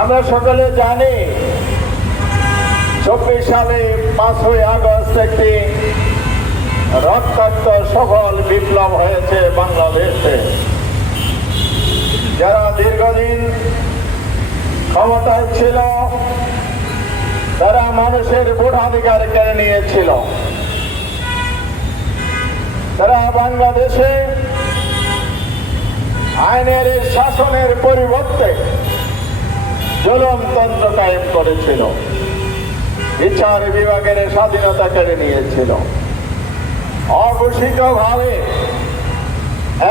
আমরা সকলে জানি 24 সালে 5ই আগস্ট একটি রক্তাক্ত সফল বিপ্লব হয়েছে বাংলাদেশে। যারা দীর্ঘদিন ক্ষমতায় ছিল তারা মানুষের ভোটাধিকার কেড়ে নিয়েছিল। তারা বাংলাদেশে আইনের শাসনের পরিবর্তে জুলুমতন্ত্র কায়েম করেছিল, বিচার বিভাগের স্বাধীনতা কেড়ে নিয়েছিল। অঘোষিতভাবে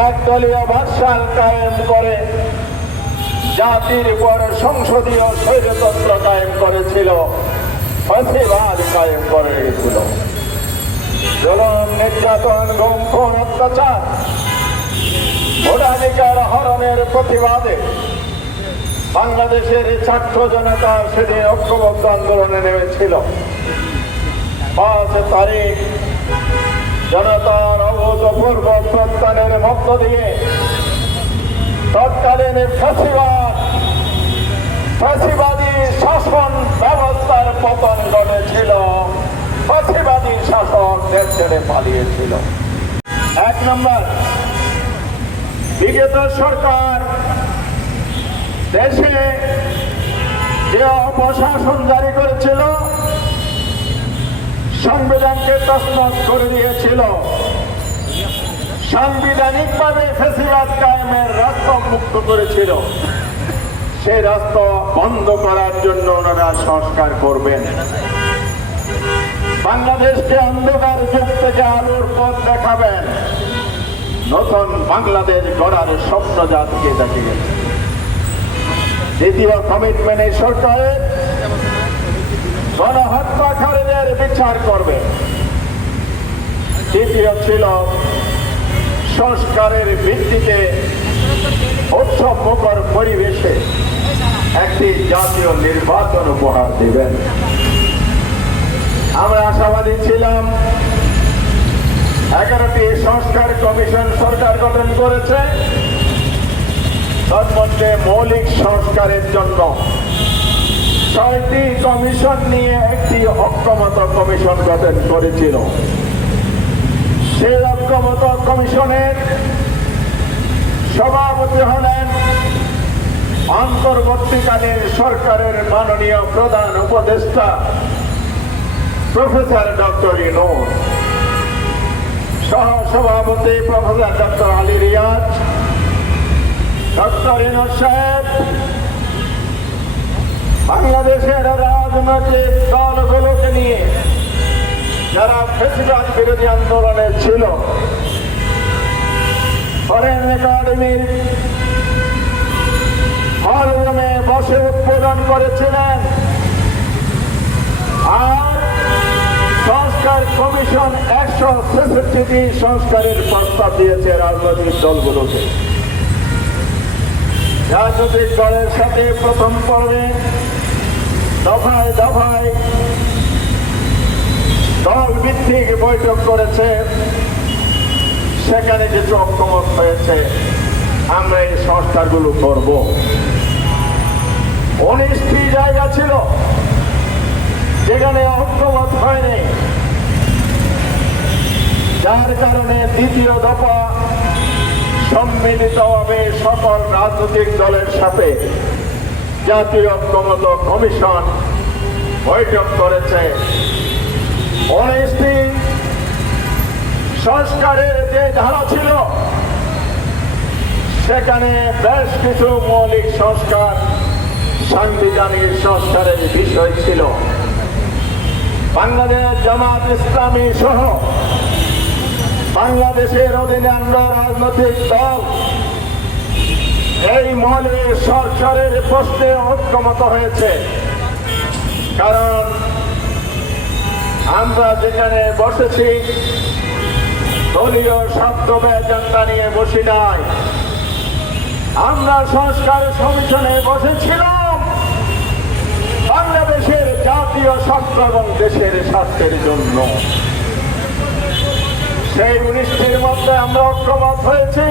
একদলীয় ভাষণ কায়েম করে জাতির উপর সংসদীয় স্বৈরতন্ত্র কায়েম করেছিল, ফ্যাসিবাদ কায়েম করে রেখেছিল। জুলুম, নির্যাতন, গুম, খুন, অত্যাচার, ভোটাধিকার হরণের প্রতিবাদে বাংলাদেশের ছাত্র জনতা সেদিন ঐক্যবদ্ধ আন্দোলনে নেমেছিল। 5 তারিখ জনতার অভূতপূর্ব প্রত্যানের মধ্য দিয়ে তৎকালীন ফ্যাসিবাদী শাসন ব্যবস্থার পতন ঘটেছিল। ফ্যাসিবাদী শাসক দেশ ছেড়ে পালিয়েছিল। 1 নম্বর, বিগত সরকার দেশে যে অপশাসন জারি করেছিল, সংবিধানকে তছনছ করে দিয়েছিল। সাংবিধানিকভাবে ফ্যাসিবাদ কায়েমের রাস্তা মুক্ত করেছিল। সেই রাস্তা বন্ধ করার জন্য ওনারা সংস্কার করবেন। বাংলাদেশকে অন্ধকার যুগ থেকে আলোর পথ দেখাবেন। নতুন বাংলাদেশ গড়ার স্বপ্ন জাতিকে দেখে গেছে। দ্বিতীয় কমিটমেন্ট সরকারের গণহত্যাকারীদের বিচার করবে। তৃতীয় ছিল সংস্কারের ভিত্তিতে উৎসবমুখর পরিবেশে একটি জাতীয় নির্বাচন উপহার দেবেন। আমরা আশাবাদী ছিলাম। 11টি সংস্কার কমিশন সরকার গঠন করেছে। তন্মধ্যে মৌলিক সংস্কারের জন্য 6টি কমিশন নিয়ে একটি ঐক্যমত কমিশন গঠন করেছিল। সেই ঐক্যমত কমিশনের সভাপতি হলেন অন্তর্বর্তীকালীন সরকারের মাননীয় প্রধান উপদেষ্টা প্রফেসর ডক্টর ইউনূস, সহসভাপতি professor doctor Ali Riaz. Doctor Yunus সাহেব বাংলাদেশের রাজনৈতিক দলগুলোকে নিয়ে যারা ফ্যাসিবাদ বিরোধী আন্দোলনে ছিল, ফরেন একাডেমির হলরুমে বসে উদ্বোধন করেছিলেন। আর সংস্কার কমিশন 166টি সংস্কারের প্রস্তাব দিয়েছে রাজনৈতিক দলগুলোকে। রাজনৈতিক দলের সাথে প্রথম পর্বে দফায় দফায় দল ভিত্তিক বৈঠক করেছে। সেখানে কিছু ঐক্যমত হয়েছে, আমরা এই সংস্কারগুলো করব। 19টি জায়গা ছিল যেখানে ঐক্যমত হয়নি, যার কারণে দ্বিতীয় দফা সম্মিলিতভাবে সকল রাজনৈতিক দলের সাথে জাতীয় ঐক্যমত কমিশন বৈঠক করেছে। 19টি সংস্কারের যে ধারা ছিল সেখানে বেশ কিছু মৌলিক সংস্কার, সাংবিধানিক সংস্কারের বিষয় ছিল। বাংলাদেশ জামাত ইসলামী সহ বাংলাদেশের অধিকাংশ রাজনৈতিক দল এই মৌলিক সংস্কারের প্রশ্নে ঐক্যমত হয়েছে। কারণ আমরা যেখানে বসেছি দলীয় স্বার্থ এজেন্ডা নিয়ে বসি নাই। আমরা সংস্কার কমিশনে বসেছিলাম বাংলাদেশের জাতীয় স্বার্থ এবং দেশের স্বার্থের জন্য। সেই 19টির মধ্যে আমরা ঐক্যমত হয়েছি।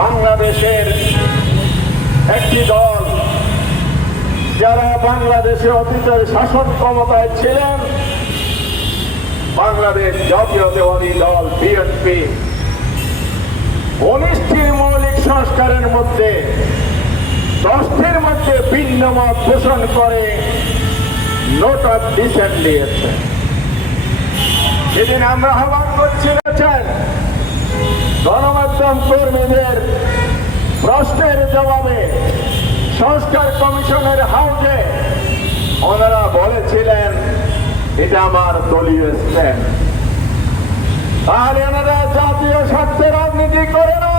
বাংলাদেশের একটি দল যারা বাংলাদেশে অতীতের শাসন ক্ষমতায় ছিলেন, বাংলাদেশ জাতীয়তাবাদী দল বিএনপি 19টির মৌলিক সংস্কারের মধ্যে 10টির মধ্যে ভিন্ন মত পোষণ করে নোট অফ ডিসেন্ট দিয়েছে। সেদিন আমরা আহ্বান করছিলেন গণমাধ্যম কর্মীদের প্রশ্নের জবাবে সংস্কার কমিশনের হাউজে ওনারা বলেছিলেন এটা আমার দলীয় স্ট্যান্ড। তাহলে ওনারা জাতীয় স্বার্থে রাজনীতি করে না,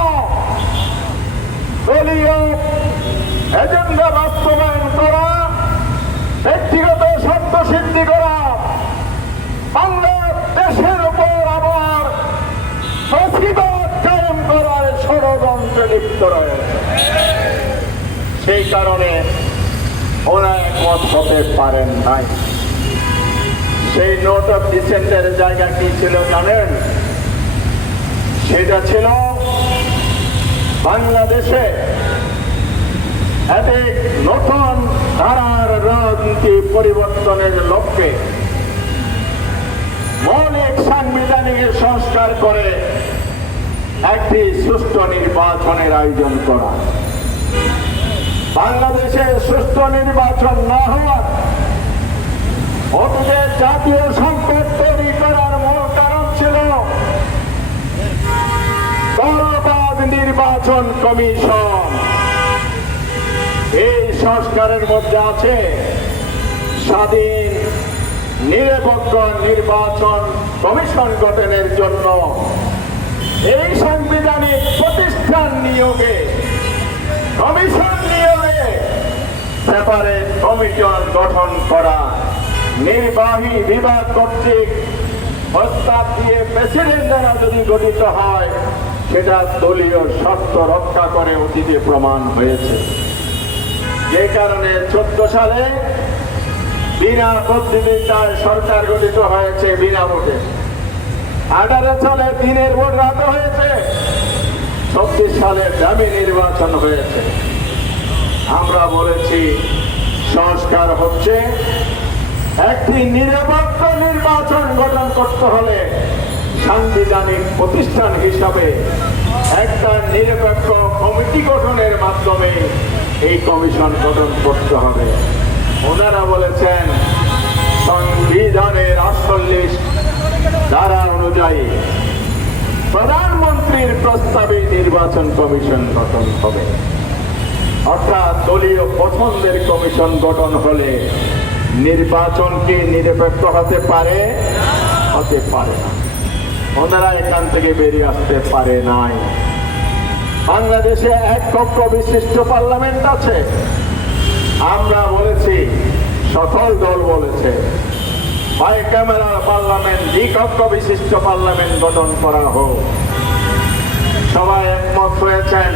দলীয় এজেন্ডা বাস্তবায়ন করা, ব্যক্তিগত স্বার্থ সিদ্ধি করা, বাংলাদেশের উপর আবার ফ্যাসিবাদ কায়েম করার ষড়যন্ত্রে লিপ্ত রয়েছে। সেই কারণে ওরা একমত হতে পারেন নাই। সেই নোট অফ ডিসেন্টের জায়গা কি ছিল জানেন? সেটা ছিল বাংলাদেশে এক নতুন ধারার রাজনীতি পরিবর্তনের লক্ষ্যে মৌলিক সাংবিধানিক সংস্কার করে একটি সুষ্ঠু নির্বাচনের আয়োজন করা। বাংলাদেশে সুষ্ঠু নির্বাচন না হওয়া অতীতের জাতীয় সংকট তৈরি করার মূল কারণ ছিল দলবাদ নির্বাচন কমিশন। এই সংস্কারের মধ্যে আছে স্বাধীন নিরপেক্ষ নির্বাচন কমিশন গঠনের জন্য এই সাংবিধানিক প্রতিষ্ঠান নিয়োগে, কমিশন নিয়োগে সেপারেট কমিশন গঠন করা, নির্বাহী বিভাগ কর্তৃক প্রস্তাব দিয়ে প্রেসিডেন্ট দ্বারা যদি গঠিত হয় সেটা দলীয় স্বার্থ রক্ষা করে অতীতে প্রমাণ হয়েছে। যে কারণে 14 সালে বিনা প্রতিদ্বন্দ্বিতায় সরকার গঠিত হয়েছে বিনা ভোটে। 18 সালে দিনের ভোট রাতে হয়েছে, 26 সালে দামি নির্বাচন হয়েছে। আমরা বলেছি সংস্কার হচ্ছে একটি নিরপেক্ষ নির্বাচন গঠন করতে হলে সাংবিধানিক প্রতিষ্ঠান হিসাবে একটা নিরপেক্ষ কমিটি গঠনের মাধ্যমে এই কমিশন গঠন করতে হবে। ওনারা বলেছেন সংবিধানের 48 ধারা অনুযায়ী প্রধানমন্ত্রীর প্রস্তাবে নির্বাচন কমিশন গঠন হবে। অর্থাৎ দলীয় পছন্দের কমিশন গঠন হলে নির্বাচন কি নিরপেক্ষ হতে পারে? হতে পারে না। ওনারা এখান থেকে বেরিয়ে আসতে পারে নাই। বাংলাদেশে এক কক্ষ বিশিষ্ট পার্লামেন্ট আছে। আমরা বলেছি, সকল দল বলেছে বাই ক্যামেরার পার্লামেন্ট, দ্বিকক্ষ বিশিষ্ট পার্লামেন্ট গঠন করা হোক। সবাই একমত হয়েছেন।